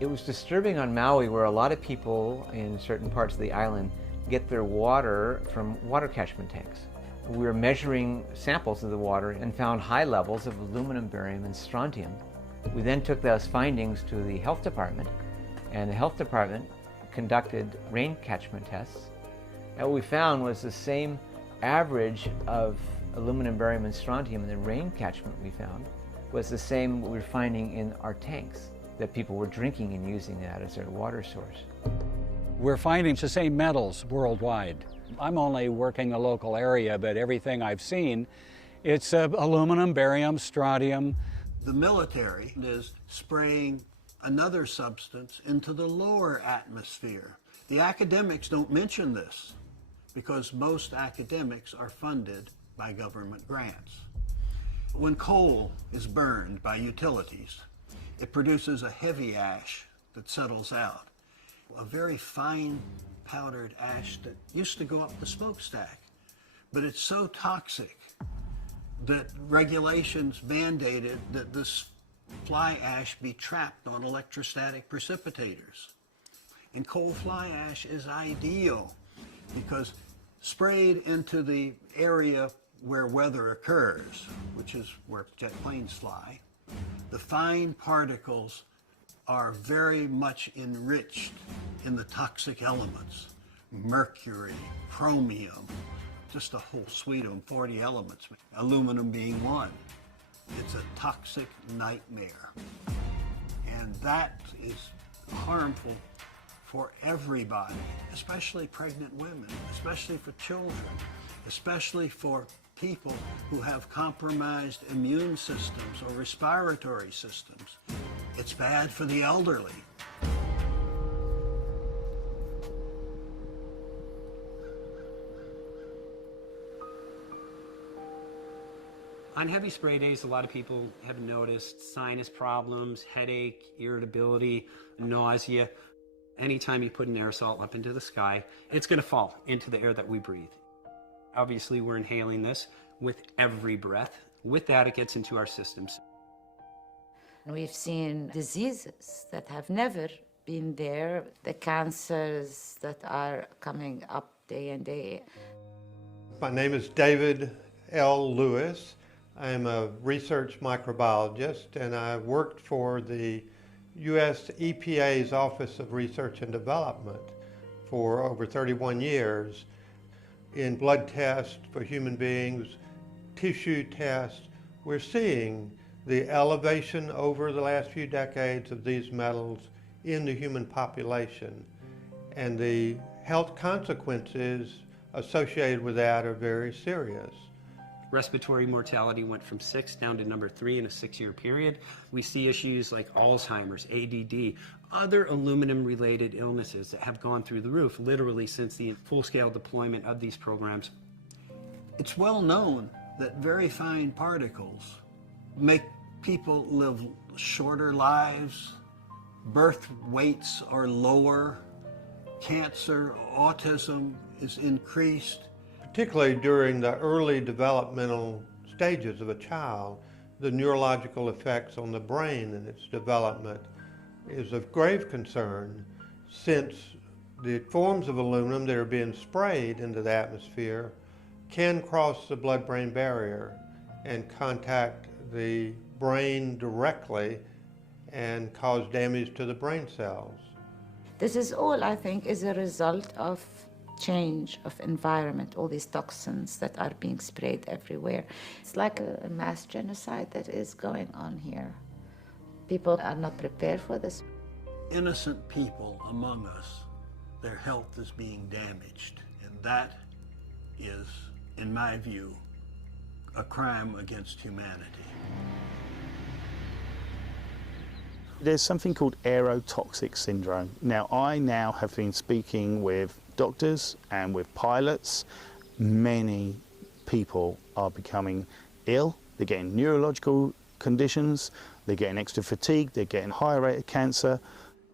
It was disturbing on Maui, where a lot of people in certain parts of the island get their water from water catchment tanks. We were measuring samples of the water and found high levels of aluminum, barium, and strontium. We then took those findings to the health department, and the health department conducted rain catchment tests. And what we found was the same average of aluminum, barium, and strontium in the rain catchment we found was the same what we were finding in our tanks, that people were drinking and using that as their water source. We're finding the same metals worldwide. I'm only working a local area, but everything I've seen, it's aluminum, barium, strontium. The military is spraying another substance into the lower atmosphere. The academics don't mention this because most academics are funded by government grants. When coal is burned by utilities, it produces a heavy ash that settles out. A very fine powdered ash that used to go up the smokestack. But it's so toxic that regulations mandated that this fly ash be trapped on electrostatic precipitators. And coal fly ash is ideal because sprayed into the area where weather occurs, which is where jet planes fly, the fine particles are very much enriched in the toxic elements. Mercury, chromium, just a whole suite of them, 40 elements, aluminum being one. It's a toxic nightmare. And that is harmful for everybody, especially pregnant women, especially for children, especially for people who have compromised immune systems or respiratory systems. It's bad for the elderly. On heavy spray days, a lot of people have noticed sinus problems, headache, irritability, nausea. Anytime you put an aerosol up into the sky, it's going to fall into the air that we breathe. Obviously, we're inhaling this with every breath. With that, it gets into our systems. We've seen diseases that have never been there, the cancers that are coming up day and day. My name is David L. Lewis. I'm a research microbiologist, and I've worked for the U.S. EPA's Office of Research and Development for over 31 years. In blood tests for human beings, tissue tests, we're seeing the elevation over the last few decades of these metals in the human population. And the health consequences associated with that are very serious. Respiratory mortality went from 6 down to number 3 in a 6-year period. We see issues like Alzheimer's, ADD, other aluminum-related illnesses that have gone through the roof, literally since the full-scale deployment of these programs. It's well known that very fine particles make people live shorter lives, birth weights are lower, cancer, autism is increased. Particularly during the early developmental stages of a child, the neurological effects on the brain and its development is of grave concern, since the forms of aluminum that are being sprayed into the atmosphere can cross the blood-brain barrier and contact the brain directly and cause damage to the brain cells. This is all, I think, is a result of change of environment, all these toxins that are being sprayed everywhere. It's like a mass genocide that is going on here. People are not prepared for this. Innocent people among us, their health is being damaged, and that is, in my view, a crime against humanity. There's something called aerotoxic syndrome. Now, I now have been speaking with doctors and with pilots. Many people are becoming ill. They're getting neurological conditions, they're getting extra fatigue, they're getting higher rate of cancer.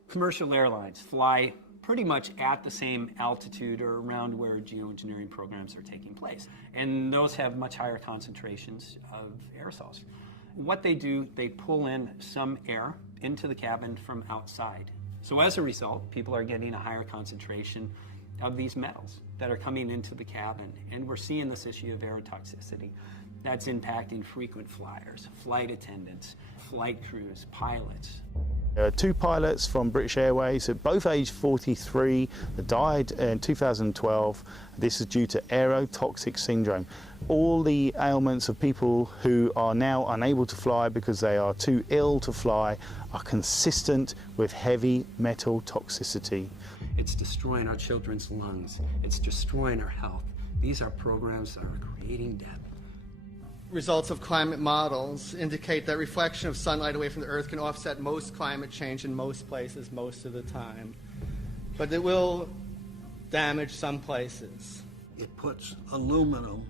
Commercial airlines fly pretty much at the same altitude or around where geoengineering programs are taking place. And those have much higher concentrations of aerosols. What they do, they pull in some air into the cabin from outside. So as a result, people are getting a higher concentration of these metals that are coming into the cabin, and we're seeing this issue of aerotoxicity. That's impacting frequent flyers, flight attendants, flight crews, pilots. There are 2 pilots from British Airways, both aged 43, that died in 2012. This is due to aerotoxic syndrome. All the ailments of people who are now unable to fly because they are too ill to fly are consistent with heavy metal toxicity. It's destroying our children's lungs. It's destroying our health. These are programs that are creating death. Results of climate models indicate that reflection of sunlight away from the Earth can offset most climate change in most places most of the time. But it will damage some places. It puts aluminum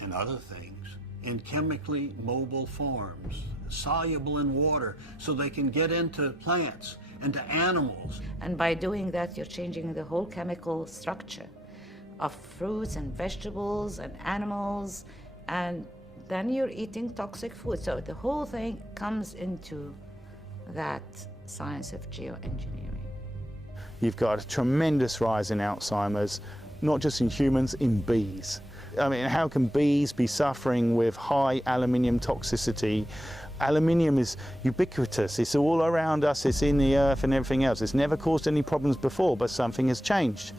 and other things in chemically mobile forms, soluble in water, so they can get into plants and to animals. And by doing that, you're changing the whole chemical structure of fruits and vegetables and animals, and then you're eating toxic food. So the whole thing comes into that science of geoengineering. You've got a tremendous rise in Alzheimer's, not just in humans, in bees. I mean, how can bees be suffering with high aluminium toxicity? Aluminium is ubiquitous, it's all around us, it's in the earth and everything else. It's never caused any problems before, but something has changed.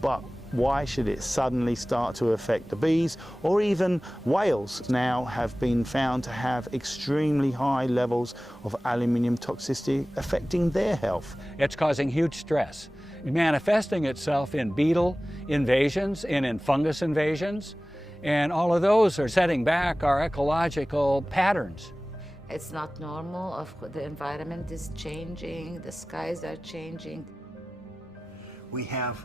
But why should it suddenly start to affect the bees? Or even whales now have been found to have extremely high levels of aluminium toxicity affecting their health. It's causing huge stress, manifesting itself in beetle invasions and in fungus invasions, and all of those are setting back our ecological patterns. It's not normal. The environment is changing, the skies are changing. We have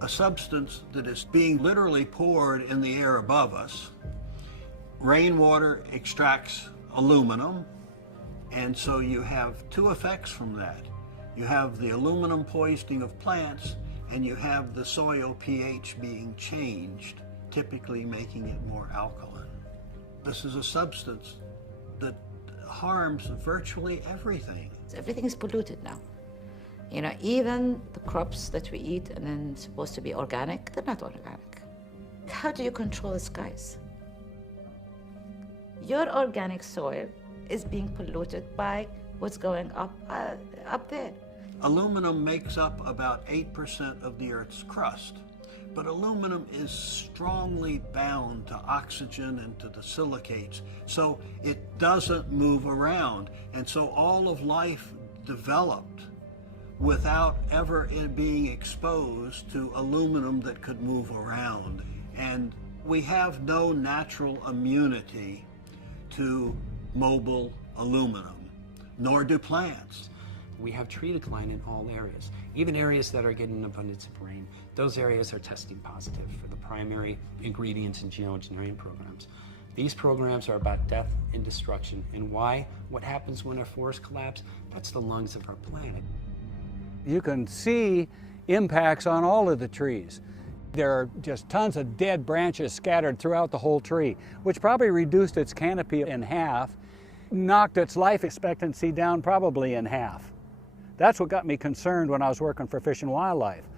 a substance that is being literally poured in the air above us. Rainwater extracts aluminum, and so you have 2 effects from that. You have the aluminum poisoning of plants, and you have the soil pH being changed, typically making it more alkaline. This is a substance that harms virtually everything. Everything is polluted now. You know, even the crops that we eat and then supposed to be organic, they're not organic. How do you control the skies? Your organic soil is being polluted by what's going up there. Aluminum makes up about 8% of the Earth's crust, but aluminum is strongly bound to oxygen and to the silicates, so it doesn't move around. And so all of life developed without ever it being exposed to aluminum that could move around. And we have no natural immunity to mobile aluminum, nor do plants. We have tree decline in all areas, even areas that are getting an abundance of rain. Those areas are testing positive for the primary ingredients in geoengineering programs. These programs are about death and destruction. And why? What happens when our forests collapse? That's the lungs of our planet. You can see impacts on all of the trees. There are just tons of dead branches scattered throughout the whole tree, which probably reduced its canopy in half, knocked its life expectancy down probably in half. That's what got me concerned when I was working for Fish and Wildlife,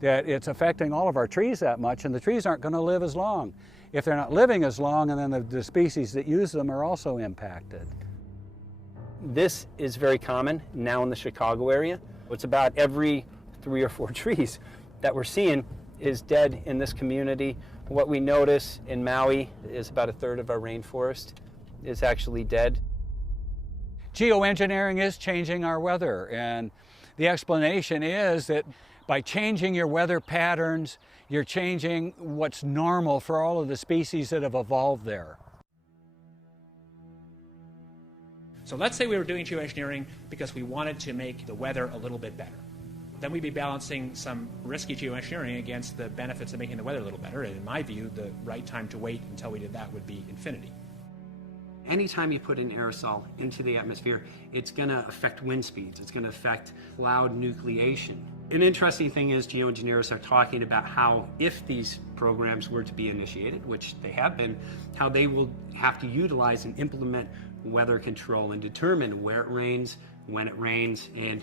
that it's affecting all of our trees that much, and the trees aren't going to live as long. If they're not living as long, and then the species that use them are also impacted. This is very common now in the Chicago area. It's about every 3 or 4 trees that we're seeing is dead in this community. What we notice in Maui is about 1/3 of our rainforest is actually dead. Geoengineering is changing our weather, and the explanation is that by changing your weather patterns, you're changing what's normal for all of the species that have evolved there. So let's say we were doing geoengineering because we wanted to make the weather a little bit better. Then we'd be balancing some risky geoengineering against the benefits of making the weather a little better. And in my view, the right time to wait until we did that would be infinity. Anytime you put an aerosol into the atmosphere, it's going to affect wind speeds. It's going to affect cloud nucleation. An interesting thing is geoengineers are talking about how, if these programs were to be initiated, which they have been, how they will have to utilize and implement weather control and determine where it rains, when it rains, and